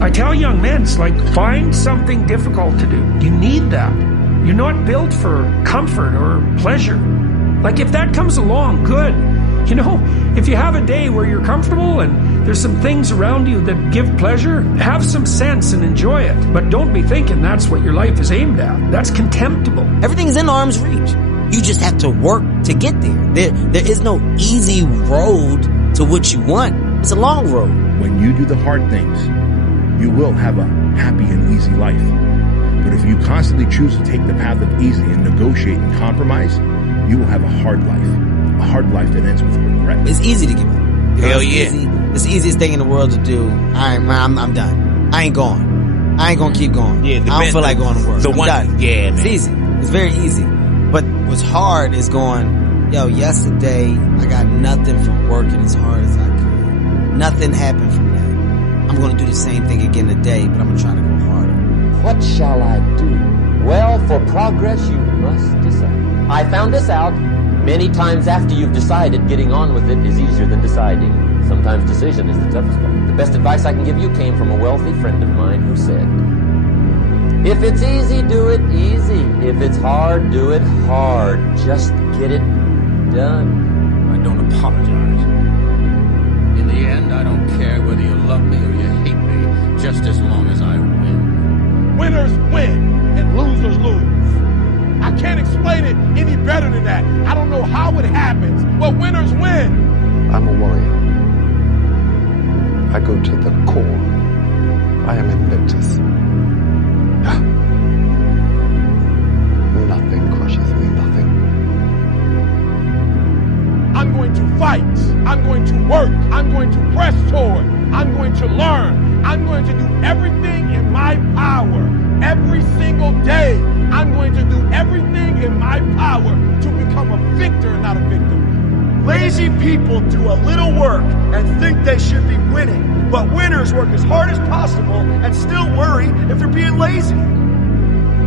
I tell young men, it's like, find something difficult to do. You need that. You're not built for comfort or pleasure. Like, if that comes along, good. You know, if you have a day where you're comfortable and there's some things around you that give pleasure, have some sense and enjoy it. But don't be thinking that's what your life is aimed at. That's contemptible. Everything's in arm's reach. You just have to work to get there. There is no easy road to what you want. It's a long road. When you do the hard things, you will have a happy and easy life. But if you constantly choose to take the path of easy and negotiate and compromise, you will have a hard life. A hard life that ends with regret. It's easy to give up. Hell yeah. It's the easiest thing in the world to do. I'm done. I ain't going. I ain't gonna keep going. Yeah, I don't feel like going to work. I'm done. Yeah, man. It's easy. It's very easy. But what's hard is going, yo, yesterday I got nothing from working as hard as I could. Nothing happened from that. I'm gonna do the same thing again today, but I'm gonna try to go harder. What shall I do? Well, for progress you must decide. I found this out. Many times after you've decided, getting on with it is easier than deciding. Sometimes decision is the toughest part. The best advice I can give you came from a wealthy friend of mine who said, if it's easy, do it easy. If it's hard, do it hard. Just get it done. I don't apologize. In the end, I don't care whether you love me or you hate me, just as long as I win. Winners win and losers lose. I can't explain it any better than that. I don't know how it happens, but winners win. I'm a warrior. I go to the core. I am invictus. Nothing crushes me, nothing. I'm going to fight. I'm going to work. I'm going to press forward. I'm going to learn. I'm going to do everything in my power every single day. I'm going to do everything in my power to become a victor and not a victim. Lazy people do a little work and think they should be winning, but winners work as hard as possible and still worry if they're being lazy.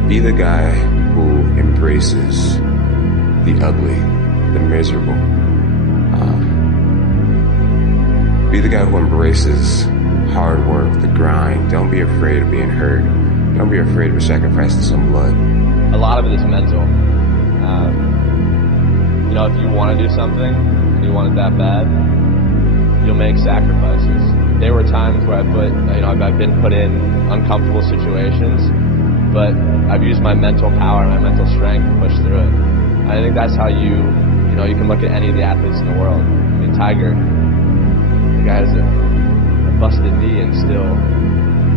Be the guy who embraces the ugly, the miserable. Be the guy who embraces hard work, the grind. Don't be afraid of being hurt. Don't be afraid of sacrificing some blood. A lot of it is mental. If you want to do something and you want it that bad, you'll make sacrifices. There were times where I've been put in uncomfortable situations, but I've used my mental power and my mental strength to push through it. I think that's how you can look at any of the athletes in the world. I mean, Tiger, the guy has a busted knee and still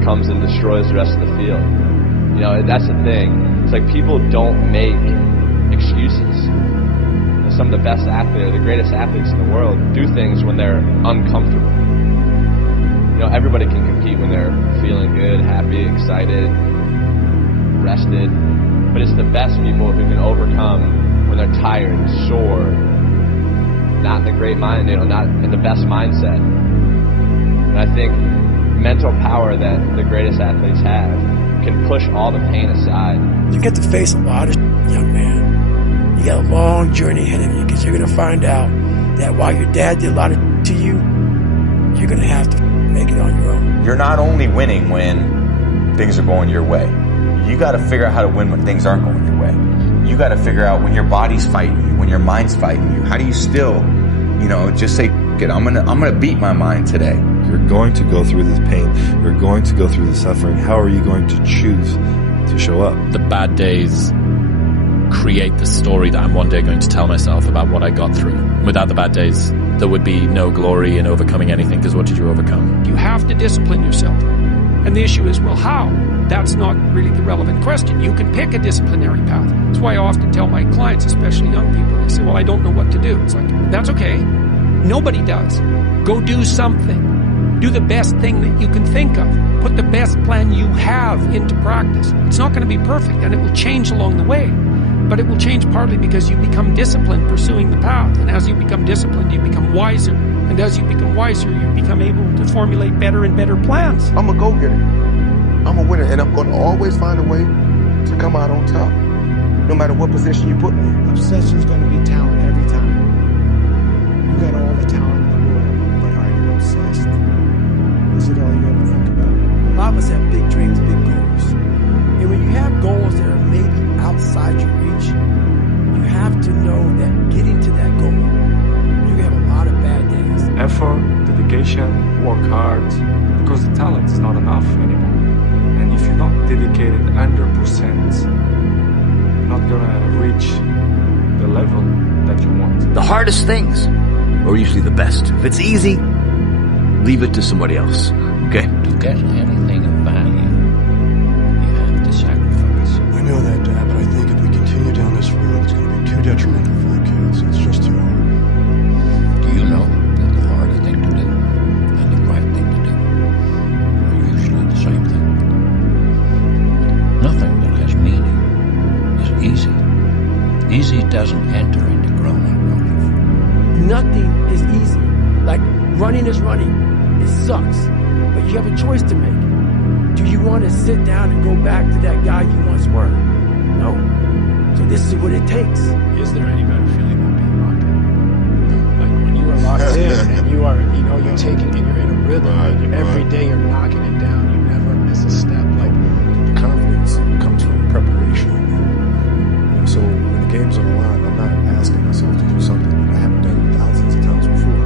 comes and destroys the rest of the field. That's the thing. It's like people don't make excuses. Some of the best athletes, the greatest athletes in the world, do things when they're uncomfortable. Everybody can compete when they're feeling good, happy, excited, rested. But it's the best people who can overcome when they're tired, sore, not in the great mind, not in the best mindset. And I think mental power that the greatest athletes have can push all the pain aside. You get to face a lot of young man. You got a long journey ahead of you because you're going to find out that while your dad did a lot of to you, you're going to have to make it on your own. You're not only winning when things are going your way. You got to figure out how to win when things aren't going your way. You got to figure out when your body's fighting you, when your mind's fighting you. How do you still, just say, I'm gonna beat my mind today. You're going to go through this pain. You're going to go through the suffering. How are you going to choose to show up? The bad days create the story that I'm one day going to tell myself about what I got through. Without the bad days, there would be no glory in overcoming anything, because what did you overcome? You have to discipline yourself. And the issue is, well, how? That's not really the relevant question. You can pick a disciplinary path. That's why I often tell my clients, especially young people, they say, well, I don't know what to do. It's like, that's okay. Nobody does. Go do something. Do the best thing that you can think of. Put the best plan you have into practice. It's not going to be perfect, and it will change along the way. But it will change partly because you become disciplined pursuing the path. And as you become disciplined, you become wiser. And as you become wiser, you become able to formulate better and better plans. I'm a go-getter. I'm a winner, and I'm going to always find a way to come out on top, no matter what position you put me in. Obsession's going to be talent every time. You got all the talent in the world, but are you obsessed? Is it all you ever think about? A it's not enough anymore. And if you're not dedicated 100%, you're not gonna reach the level that you want. The hardest things are usually the best. If it's easy, leave it to somebody else. Okay? To get anything of value, you have to sacrifice. I know that, Dad, but I think if we continue down this road, it's going to be too detrimental for the kids. It's just too hard. Do you know that the harder thing to do and the right thing to do are usually the same thing? Nothing that has meaning is easy. Easy doesn't enter into grown-up life. Nothing is easy. Like, running is running. It sucks. But you have a choice to make. Do you want to sit down and go back to that guy you once were? No. So this is what it takes. Is there any better feeling than being locked in? Like when you are locked in and you are, you know, you're taking and you're in a rhythm and you're, every day you're knocking it down. You never miss a step. Like the confidence comes from preparation. And so when the game's on the line, I'm not asking myself to do something that I haven't done thousands of times before.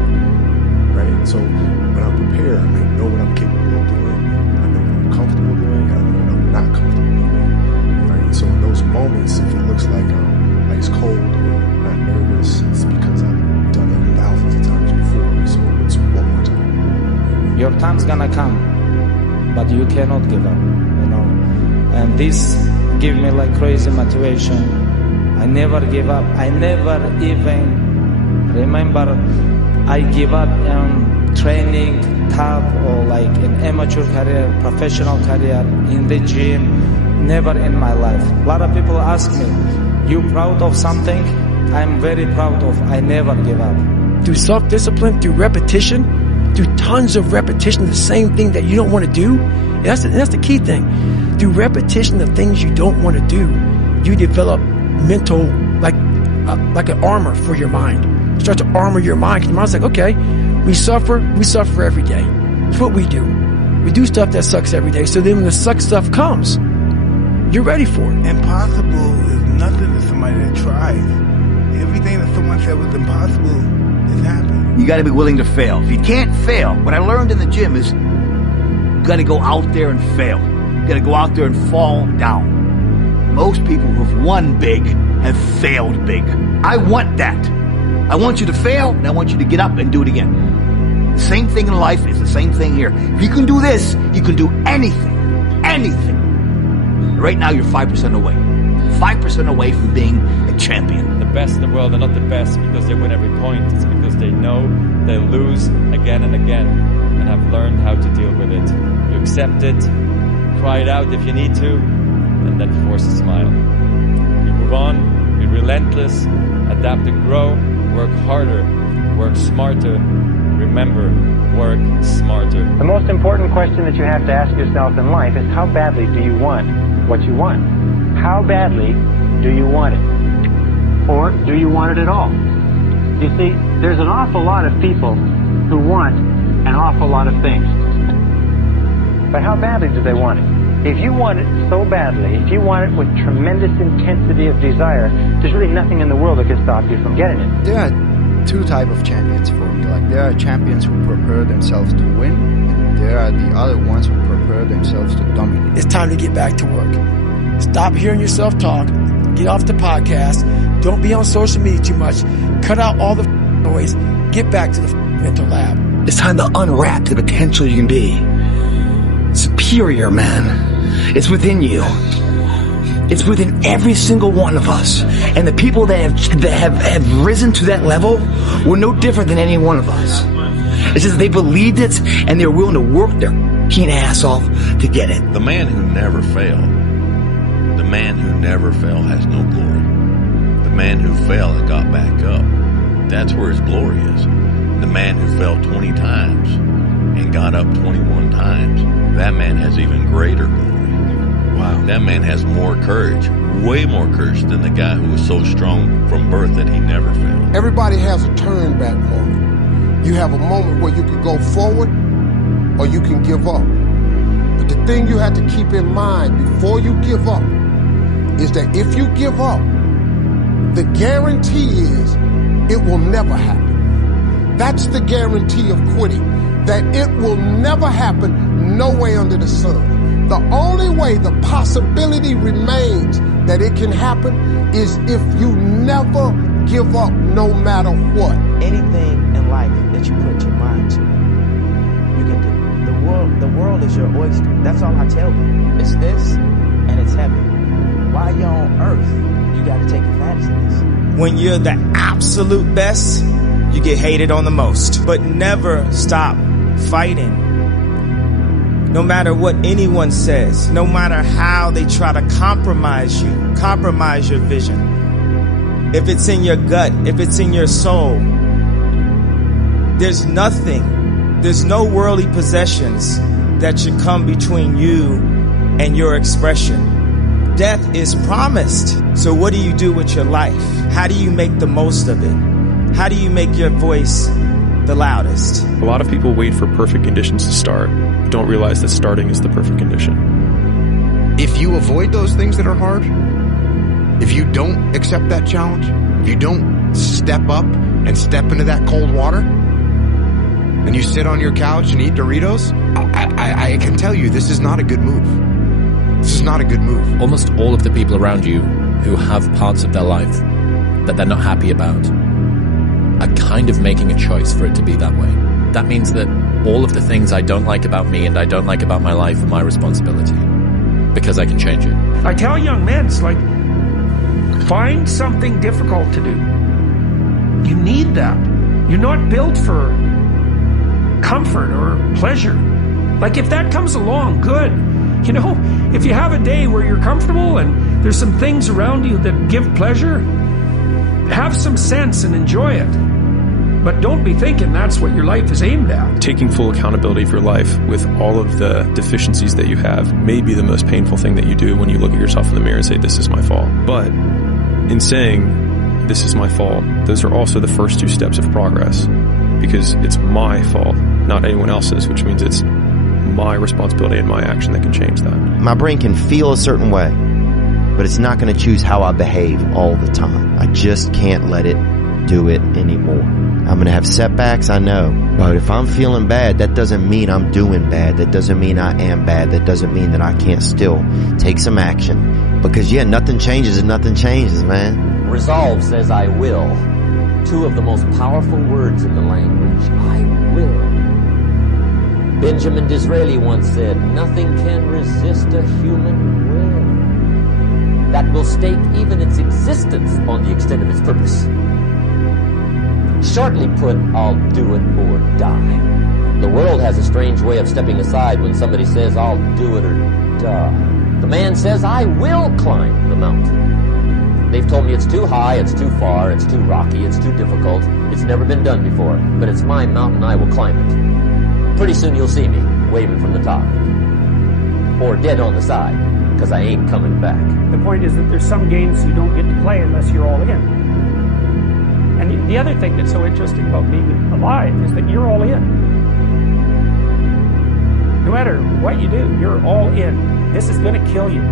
Right? So when I'm prepared, I know what I'm capable of doing, I know what I'm comfortable doing, and I know what I'm not comfortable doing. Right? And so in those moments, if it looks like I'm ice cold or not nervous, it's because I've done it thousands of times before. So it's one more time. Your time's gonna come, but you cannot give up, you know. And this give me like crazy motivation. I never give up. I never even remember I give up training, top, or like an amateur career, professional career, in the gym. Never in my life. A lot of people ask me, you proud of something? I'm very proud of. I never give up. Through self-discipline, through repetition, through tons of repetition, the same thing that you don't want to do. And that's the key thing. Through repetition of things you don't want to do, you develop mental, like an armor for your mind. You start to armor your mind. Your mind's like, okay, we suffer every day. It's what we do. We do stuff that sucks every day. So then when the suck stuff comes, you're ready for it. Impossible is nothing to somebody that tries. Everything that someone said was impossible is happening. You gotta be willing to fail. If you can't fail, what I learned in the gym is you gotta go out there and fail. You gotta go out there and fall down. Most people who've won big have failed big. I want that. I want you to fail, and I want you to get up and do it again. The same thing in life is the same thing here. If you can do this, you can do anything. Anything. Right now, you're 5% away. 5% away from being a champion. The best in the world are not the best because they win every point. It's because they know they'll lose again and again and have learned how to deal with it. You accept it, cry it out if you need to, and then force a smile. You move on, be relentless, adapt and grow, work harder, work smarter. Remember, work smarter. The most important question that you have to ask yourself in life is how badly do you want what you want? How badly do you want it? Or do you want it at all? You see, there's an awful lot of people who want an awful lot of things. But how badly do they want it? If you want it so badly, if you want it with tremendous intensity of desire, there's really nothing in the world that can stop you from getting it. There are two types of champions for me. Like, there are champions who prepare themselves to win, and there are the other ones who prepare themselves to dominate. It's time to get back to work. Stop hearing yourself talk. Get off the podcast. Don't be on social media too much. Cut out all the noise. Get back to the mental lab. It's time to unwrap the potential you can be. Superior, man. It's within you. It's within every single one of us. And the people that have risen to that level were no different than any one of us. It's just they believed it and they're willing to work their keen ass off to get it. The man who never failed, the man who never fell has no glory. The man who fell and got back up, that's where his glory is. The man who fell 20 times and got up 21 times, that man has even greater glory. Wow. That man has more courage, way more courage than the guy who was so strong from birth that he never failed. Everybody has a turn back moment. You have a moment where you can go forward or you can give up. But the thing you have to keep in mind before you give up is that if you give up, the guarantee is it will never happen. That's the guarantee of quitting, that it will never happen no way under the sun. The only way the possibility remains that it can happen is if you never give up no matter what. Anything in life that you put your mind to, you can do. The world is your oyster. That's all I tell you. It's this and it's heaven. While you're on earth, you got to take advantage of this. When you're the absolute best, you get hated on the most. But never stop fighting. No matter what anyone says, no matter how they try to compromise you, compromise your vision. If it's in your gut, if it's in your soul, there's no worldly possessions that should come between you and your expression. Death is promised. So what do you do with your life? How do you make the most of it? How do you make your voice the loudest? A lot of people wait for perfect conditions to start, but don't realize that starting is the perfect condition. If you avoid those things that are hard, if you don't accept that challenge, if you don't step up and step into that cold water, and you sit on your couch and eat Doritos, I can tell you this is not a good move. This is not a good move. Almost all of the people around you who have parts of their life that they're not happy about are kind of making a choice for it to be that way. That means that all of the things I don't like about me and I don't like about my life are my responsibility, because I can change it. I tell young men, it's like, find something difficult to do. You need that. You're not built for comfort or pleasure. Like, if that comes along, good. You know, if you have a day where you're comfortable and there's some things around you that give pleasure, have some sense and enjoy it. But don't be thinking that's what your life is aimed at. Taking full accountability for your life with all of the deficiencies that you have may be the most painful thing that you do when you look at yourself in the mirror and say, this is my fault. But in saying, this is my fault, those are also the first two steps of progress, because it's my fault, not anyone else's, which means it's my responsibility and my action that can change that. My brain can feel a certain way, but it's not going to choose how I behave all the time. I just can't let it do it anymore. I'm going to have setbacks, I know, but if I'm feeling bad, that doesn't mean I'm doing bad. That doesn't mean I am bad. That doesn't mean that I can't still take some action. Because nothing changes and nothing changes, man. Resolve says I will. Two of the most powerful words in the language. I will. Benjamin Disraeli once said, nothing can resist a human will that will stake even its existence on the extent of its purpose. Shortly put, I'll do it or die. The world has a strange way of stepping aside when somebody says, I'll do it or die. The man says, I will climb the mountain. They've told me it's too high, it's too far, it's too rocky, it's too difficult, it's never been done before, but it's my mountain, I will climb it. Pretty soon you'll see me waving from the top. Or dead on the side, because I ain't coming back. The point is that there's some games you don't get to play unless you're all in. And the other thing that's so interesting about being alive is that you're all in. No matter what you do, you're all in. This is going to kill you.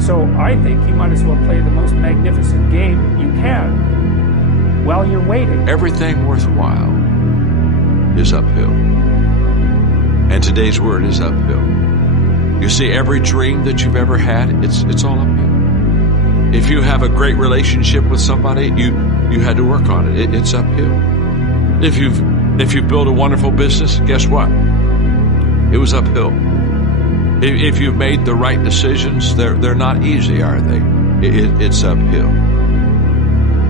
So I think you might as well play the most magnificent game you can while you're waiting. Everything worthwhile is uphill. And today's word is uphill. You see, every dream that you've ever had, it's all uphill. If you have a great relationship with somebody, you had to work on it. It's uphill. If you've built a wonderful business, guess what? It was uphill. If you've made the right decisions, they're not easy, are they? It's uphill.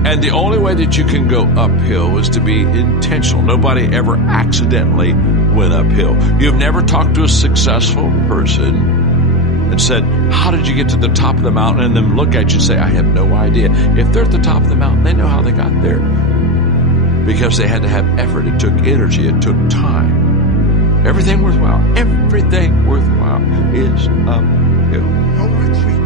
And the only way that you can go uphill is to be intentional. Nobody ever accidentally went uphill. You've never talked to a successful person and said, how did you get to the top of the mountain? And then look at you and say, I have no idea. If they're at the top of the mountain, they know how they got there. Because they had to have effort. It took energy. It took time. Everything worthwhile is uphill. No retreat.